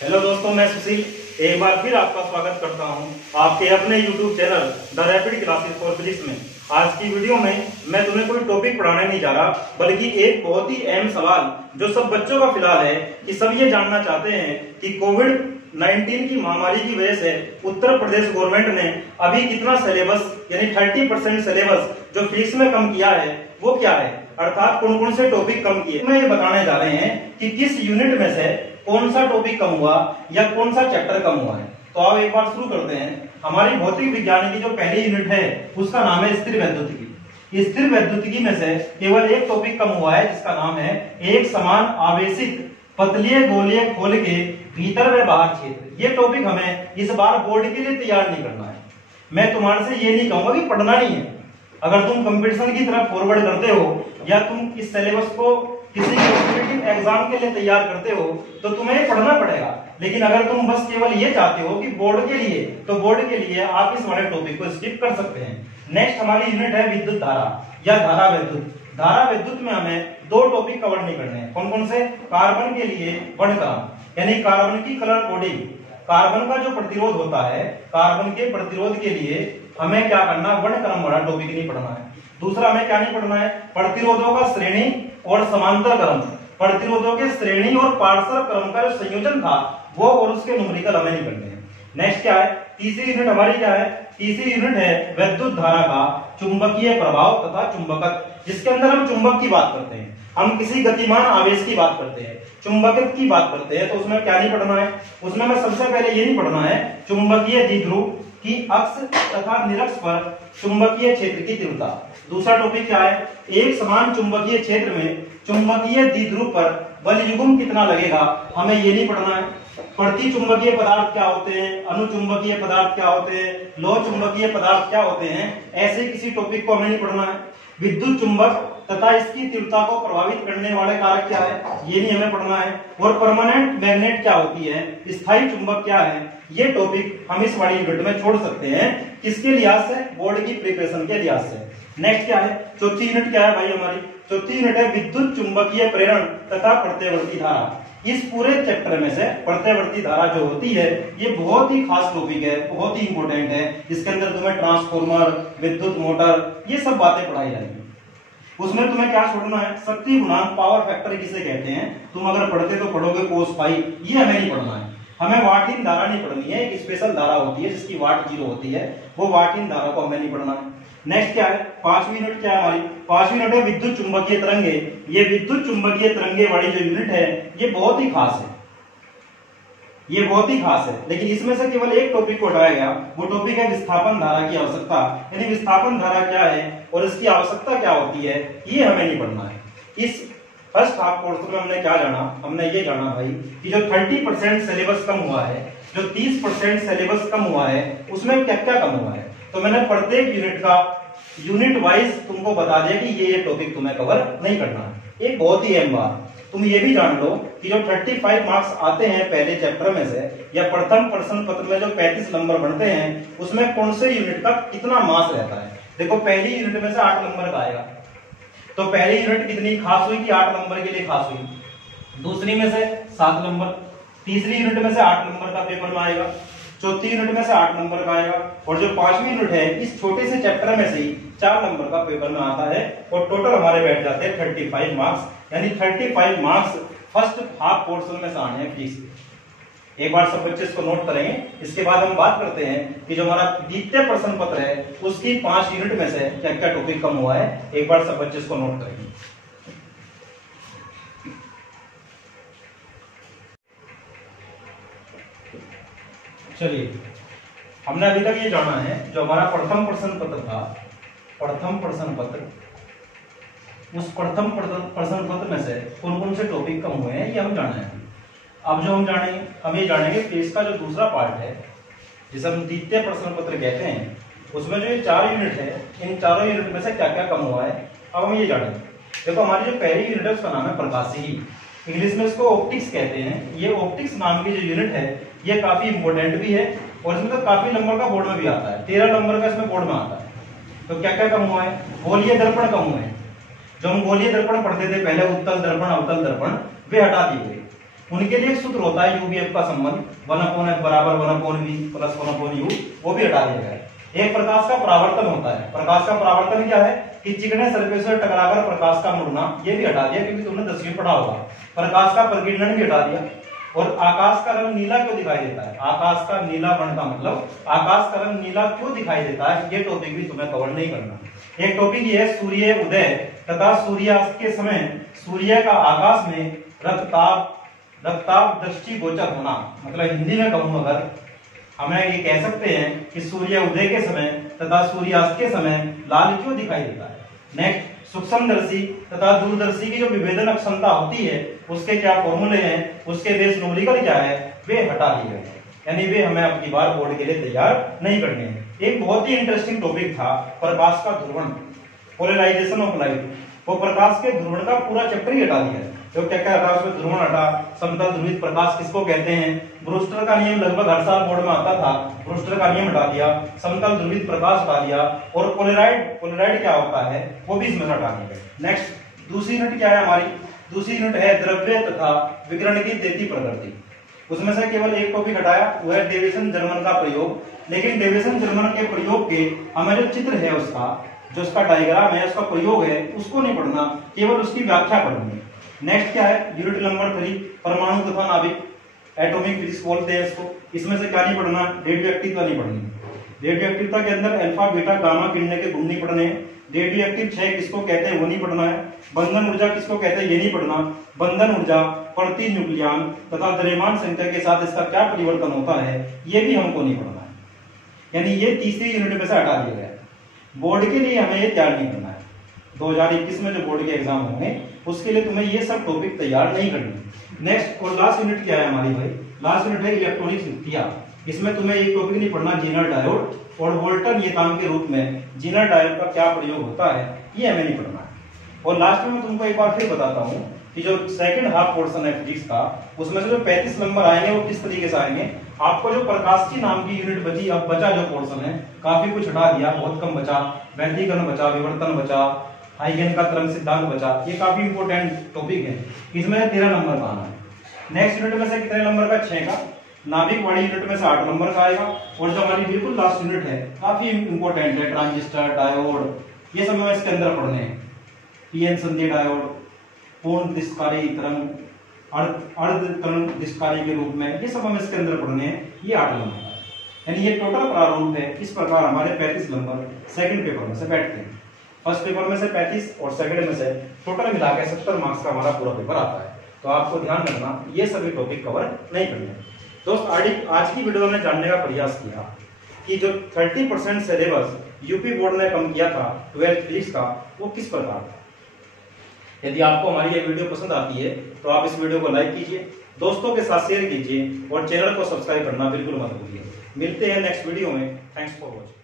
Hello दोस्तों, मैं सुशील एक बार फिर आपका स्वागत करता हूं आपके अपने YouTube channel the rapid classes for physics में। आज की वीडियो में मैं तुम्हें कोई टॉपिक पढ़ाने नहीं जा रहा, बल्कि एक बहुत ही अहम सवाल जो सब बच्चों का फिलहाल है कि सब ये जानना चाहते हैं कि कोविड-19 की महामारी की वजह से उत्तर प्रदेश गवर्नमेंट ने अभी कितना सिलेबस यानी 30% सिलेबस जो फिजिक्स में कम किया है वो क्या है, अर्थात कौन कौन से टॉपिक कम किए। मैं ये बताने जा रहे हैं कि किस यूनिट में से कौन सा टॉपिक कम हुआ या कौन सा चैप्टर कम हुआ है। तो आओ एक बार शुरू करते हैं। हमारी भौतिक विज्ञान की जो पहली यूनिट है उसका नाम है स्थिर वैद्युतिकी। स्थिर वैद्युतिकी में से केवल एक टॉपिक कम हुआ है जिसका नाम है एक समान आवेशित पतलीय गोलीय खोल के भीतर व बाहर क्षेत्र। ये टॉपिक हमें इस बार बोर्ड के लिए तैयार नहीं करना है। मैं तुम्हारे से ये नहीं कहूंगा कि पढ़ना नहीं है। अगर तुम कंपटीशन की तरफ फॉरवर्ड करते हो या तुम इस सिलेबस को किसी कॉम्पिटिटिव एग्जाम के लिए तैयार करते हो तो तुम्हें पढ़ना पड़ेगा। लेकिन अगर तुम बस केवल ये चाहते हो कि बोर्ड के लिए, तो बोर्ड के लिए आप इस वाले टॉपिक को स्किप कर सकते हैं। नेक्स्ट हमारी यूनिट है विद्युत धारा या धारा विद्युत। धारा विद्युत में हमें दो टॉपिक कवर नहीं करने हैं। कौन कौन से? कार्बन के लिए वर्णक्रम यानी कार्बन की कलर कोडिंग। कार्बन का जो प्रतिरोध होता है, कार्बन के प्रतिरोध के लिए हमें क्या करना, वर्णक्रम वाला टॉपिक नहीं पढ़ना है। दूसरा हमें क्या नहीं पढ़ना है, प्रतिरोधों का श्रेणी और समांतर क्रम। प्रतिरोधों के श्रेणी और पार्श्व क्रम का जो संयोजन था वो और उसके न्यूमेरिकल हमें नहीं करने हैं। नेक्स्ट क्या है, तीसरी यूनिट हमारी क्या है, तीसरी यूनिट है विद्युत धारा का चुंबकीय प्रभाव तथा चुंबकत्व, जिसके अंदर हम चुंबक की बात करते हैं। हम किसी गतिमान आवेश की बात करते हैं, चुंबकत्व की बात करते हैं, तो उसमें क्या नहीं पढ़ना है, उसमें हमें सबसे पहले ये नहीं पढ़ना है चुंबकीय द्विध्रुव की अक्ष तथा निरक्ष पर चुंबकीय क्षेत्र की तीव्रता। दूसरा टॉपिक क्या है, एक समान चुंबकीय क्षेत्र में चुंबकीय द्विध्रुव पर बल युग्म कितना लगेगा, हमें ये नहीं पढ़ना है। प्रति चुंबकीय पदार्थ क्या होते हैं, अनुचुंबकीय पदार्थ क्या होते हैं, लोह चुंबकीय पदार्थ क्या होते हैं, ऐसे किसी टॉपिक को हमें नहीं पढ़ना है। विद्युत चुंबक तथा इसकी तीव्रता को प्रभावित करने वाले कारक क्या है, ये नहीं हमें पढ़ना है। और परमानेंट मैग्नेट क्या होती है, स्थायी चुंबक क्या है, ये टॉपिक हम इस वाली यूनिट में छोड़ सकते हैं। किसके लिहाज से? बोर्ड की प्रिपरेशन के लिहाज से। नेक्स्ट क्या है, चौथी यूनिट क्या है भाई हमारी, चौथी यूनिट है विद्युत चुंबकीय प्रेरण तथा प्रत्यवर्ती धारा। इस पूरे चैप्टर में से प्रत्यवर्ती धारा जो होती है ये बहुत ही खास टॉपिक है, बहुत ही इंपॉर्टेंट है। इसके अंदर तुम्हें ट्रांसफॉर्मर, विद्युत मोटर, ये सब बातें पढ़ाई जाएंगी। उसमें तुम्हें क्या छोड़ना है, शक्ति गुणांक, पावर फैक्टर किसे कहते हैं। तुम अगर पढ़ते तो पढ़ोगे कोस पाई, ये हमें नहीं पढ़ना है। हमें वाटहीन धारा नहीं पढ़नी है। एक स्पेशल धारा होती है जिसकी वाट 0 होती है, वो वाटहीन धारा को हमें नहीं पढ़ना है। नेक्स्ट क्या है, पांचवी यूनिट क्या है हमारी, पांचवी यूनिट है विद्युत चुंबकीय तरंगे। ये विद्युत चुंबकीय तरंगे वाली जो यूनिट है ये बहुत ही खास है, ये बहुत ही खास है। लेकिन इसमें से केवल एक टॉपिक को हटाया गया, वो टॉपिक है विस्थापन धारा की आवश्यकता, यानी विस्थापन धारा क्या है और इसकी आवश्यकता क्या होती है, ये हमें नहीं पढ़ना है। इस फर्स्ट हाफ कोर्स में हमने क्या जाना, हमने ये जाना भाई कि जो 30% सिलेबस कम हुआ है, जो 30% सिलेबस कम हुआ है उसमें क्या क्या कम हुआ है। तो मैंने प्रत्येक यूनिट का यूनिट वाइज तुमको बता दिया कि ये टॉपिक तुम्हें कवर नहीं करना है। एक बहुत ही अहम बात तुम ये भी जान लो कि जो 35 मार्क्स आते हैं पहले चैप्टर में से या प्रथम प्रश्न पत्र में जो 35 नंबर बनते हैं उसमें कौन से यूनिट का कितना मार्क्स रहता है। देखो पहली यूनिट में से 8 नंबर का आएगा, तो पहली यूनिट कितनी खास हुई कि 8 नंबर के लिए खास हुई। दूसरी में से 7 नंबर, तीसरी यूनिट में से 8 नंबर का पेपर में आएगा, चौथी यूनिट में से 8 नंबर का आएगा, और जो पांचवी यूनिट है इस छोटे से चैप्टर में से ही 4 नंबर का पेपर में आता है। और टोटल हमारे बैठ जाते हैं 35 मार्क्स, यानी 35 मार्क्स फर्स्ट हाफ पोर्शन में से आने हैं फिजिक्स। एक बार सब बच्चे इसको नोट करेंगे। इसके बाद हम बात करते हैं कि जो हमारा द्वितीय प्रश्न पत्र है उसकी 5 यूनिट में से क्या क्या टॉपिक कम हुआ है। एक बार सब बच्चे इसको नोट करेंगे। चलिए, हमने अभी तक ये जाना है जो हमारा प्रथम प्रश्न पत्र था, प्रथम प्रश्न पत्र, उस प्रथम प्रश्न पत्र में से कौन कौन से टॉपिक कम हुए हैं ये हम जाना है। अब जो हम जानेंगे, हम ये जानेंगे कि इसका जो दूसरा पार्ट है जिसे हम द्वितीय प्रश्न पत्र कहते हैं, उसमें जो ये 4 यूनिट है इन चारों यूनिट में से क्या क्या कम हुआ है अब हम ये जानेंगे। देखो हमारी जो पहली यूनिट है उसका नाम है प्रकाशीय, इंग्लिश में इसको ऑप्टिक्स कहते हैं। ये ऑप्टिक्स नाम की जो यूनिट है ये काफी इंपॉर्टेंट भी है और इसमें तो काफी नंबर का बोर्ड में भी आता है, 13 नंबर का इसमें बोर्ड में आता है। तो क्या क्या कम हुआ है, गोलीय दर्पण कम हुए हैं। जो हम गोलीय दर्पण पढ़ते थे पहले, उत्तल दर्पण, अवतल दर्पण, वे हटा दिए गए। उनके लिए एक सूत्र होता है यूबीएफ का संबंध 1/f बराबर 1/v प्लस 1/u, वो भी हटा दिया गया है। एक प्रकाश का परावर्तन होता है। प्रकाश का परावर्तन क्या है कि चिकने सरफेस से टकराकर प्रकाश का मुड़ना, ये भी हटा दिया क्योंकि तुमने 10वीं पढ़ा होगा। प्रकाश का प्रकीर्णन भी हटा दिया। और आकाश का रंग नीला क्यों दिखाई देता है, आकाश का नीला वर्ण का मतलब आकाश का रंग नीला क्यों दिखाई देता है, ये टॉपिक भी तुम्हें कवर नहीं करना। एक टॉपिक ये है सूर्य उदय तथा सूर्यास्त के समय सूर्य का आकाश में रक्ताभ दृष्टिगोचर होना। मतलब हिंदी में कहूं अगर हमें ये कह सकते हैं कि सूर्य उदय के समय तथा सूर्यास्त के समय लाल क्यों दिखाई देता है। नेक्स्ट, सूक्ष्मदर्शी तथा दूरदर्शी की जो विभेदन क्षमता होती है उसके क्या फॉर्मूले हैं, उसके बेस न्यूमेरिकल क्या है, वे हटा दिए गए, यानी वे हमें अपनी बार बोर्ड के लिए तैयार नहीं करने हैं। एक बहुत ही इंटरेस्टिंग टॉपिक था प्रकाश का ध्रुवण, पोलराइजेशन ऑफ लाइट। वो प्रकाश के ध्रुवण का पूरा चैप्टर ही हटा दिया। जो क्या क्या हटा, उसमें ध्रुवण हटा, समतल ध्रुवित प्रकाश किसको कहते हैं, ब्रूस्टर का नियम लगभग हर साल बोर्ड में आता था, ब्रूस्टर का नियम हटा दिया, समतल ध्रुवित प्रकाश हटा दिया, और पोलराइड क्या होता है वो भी इसमें हटा दिया। नेक्स्ट, दूसरी यूनिट क्या है हमारी, दूसरी यूनिट है द्रव्य तथा विकिरण की देती प्रकृति। उसमें से केवल एक टॉपिक हटाया, वो है डेविसन जर्मन का प्रयोग। लेकिन डेविसन जर्मन के प्रयोग के हमें जो चित्र है उसका, जो उसका डायग्राम है, उसका प्रयोग है, उसको नहीं पढ़ना, केवल उसकी व्याख्या पढ़नी है। नेक्स्ट क्या है, यूनिट नंबर 3 परमाणु तथा नाभिक, एटॉमिक फिजिक्स बोलते हैं इसको। इसमें से क्या नहीं पढ़ना, रेडियो एक्टिवता नहीं पढ़नी। रेडियो एक्टिवता के अंदर अल्फा बीटा गामा किरणें के गुण नहीं पढ़ने हैं। रेडियो एक्टिव क्षय किसको कहते हैं वो नहीं पढ़ना है। बंधन ऊर्जा किसको कहते हैं ये नहीं पढ़ना। बंधन ऊर्जा, प्रति न्यूक्लियन तथा द्रव्यमान संख्या के साथ इसका क्या परिवर्तन होता है, ये भी हमको नहीं पढ़ना है। यानी ये तीसरी यूनिट में से हटा दिया गया। बोर्ड के लिए हमें ये तैयार नहीं करना है। 2021 में जो बोर्ड के एग्जाम होंगे उसके लिए तुम्हें ये सब टॉपिक तैयार नहीं करनी। नेक्स्ट और लास्ट यूनिट क्या है हमारी भाई, लास्ट यूनिट है इलेक्ट्रॉनिक्स युक्तियां। इसमें तुम्हें एक टॉपिक नहीं पढ़ना, जीनर डायोड और वोल्टर नियतांक के रूप में जीनर डायोड का क्या प्रयोग होता है, ये हमें नहीं पढ़ना है। और लास्ट में मैं तुमको एक बार फिर बताता हूँ कि जो सेकंड हाफ पोर्शन है फिजिक्स का, उसमें से जो 35 नंबर आएंगे वो किस तरीके से आएंगे। आपको जो प्रकाशिकी नाम की यूनिट बची, अब बचा जो पोर्शन है, काफी कुछ हटा दिया, बहुत कम बचा, व्यतिकरण बचा, विवर्तन बचा, हाइगेन का तरंग सिद्धांत बचा, ये काफी इंपोर्टेंट टॉपिक है। इसमें 13 नंबर का आना है। नेक्स्ट यूनिट में से कितने नंबर का, 6 का। नाभिक वाली यूनिट में से 8 नंबर का आएगा। और जो हमारी बिल्कुल लास्ट यूनिट है काफी इंपोर्टेंट है, ट्रांजिस्टर, डायोड, ये सब हमें इसके अंदर पढ़ने हैं। पीएन संधि डायोड, पूर्ण दिशकारी तरंग, अर्ध तरंग दिशकारी के रूप में, ये सब हमें इसके अंदर पढ़ने हैं। ये 8 नंबर का, यानी ये टोटल प्रारूप है। इस प्रकार हमारे 35 नंबर सेकंड पेपर में से बैठते हैं। फर्स्ट पेपर में से 35 और सेकंड में से टोटल मिला के 70 मार्क्स का हमारा पूरा पेपर आता है। तो आपको ध्यान रखना ये सभी टॉपिक कवर नहीं करने। दोस्त आज की वीडियो में जानने का प्रयास किया कि जो 30% सिलेबस यूपी बोर्ड ने कम किया था 12th फिजिक्स का, वो किस प्रकार था। यदि आपको हमारी ये वीडियो पसंद आती है तो आप इस वीडियो को लाइक कीजिए, दोस्तों के साथ शेयर कीजिए और चैनल को सब्सक्राइब करना बिल्कुल मत भूलिए। मिलते हैं नेक्स्ट वीडियो में। Thanks for watching.